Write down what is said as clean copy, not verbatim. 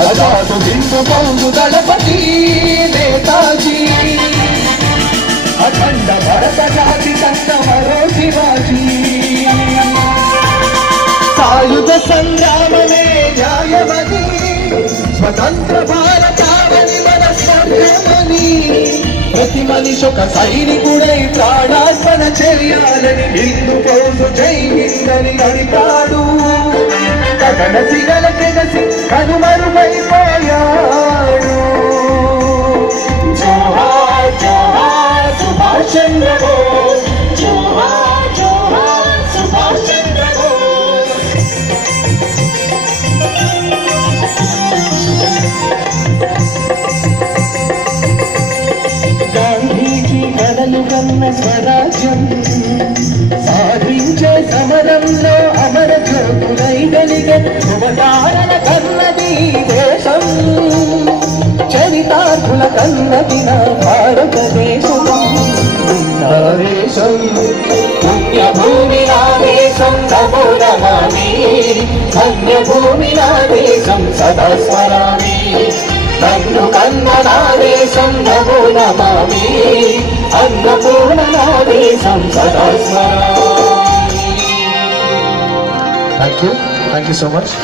आजाद हिंद फौज दलपति नेताजी अखंड भरत जाति कन्नमरो शिवाजी सायुध संग्राम में न्यायवती स्वतंत्र भारतावनि मन संयमनी ప్రతి మనిషి ఒక సైనికుడై ప్రాణార్పణ చేయాలని హిందూ ఫౌజు జైహిందని నడిపాడు కథన సిగల తెగసి కనుమరుగైపోయాడు జోహార్ జోహార్ సుభాష్ చంద్ర బోస్ జోహార్ జోహార్ సుభాష్ చంద్ర బోస్ గాంధీజీ కలలు కన్న స్వరాజ్యం సాధించే సమరంలో అమర జ్యోతులై వెలిగే శుభతారల కన్నది దేశం చరితార్థుల కన్నది నా భారతదేశం దేశం పుణ్యభూమి నా దేశం నమో నమామి ధన్యభూమి నా దేశం సదా స్మరామి నన్ను కన్న నా దేశం నమో నమామి అన్నపూర్ణ నా దేశం సదా స్మరామి. Thank you so much.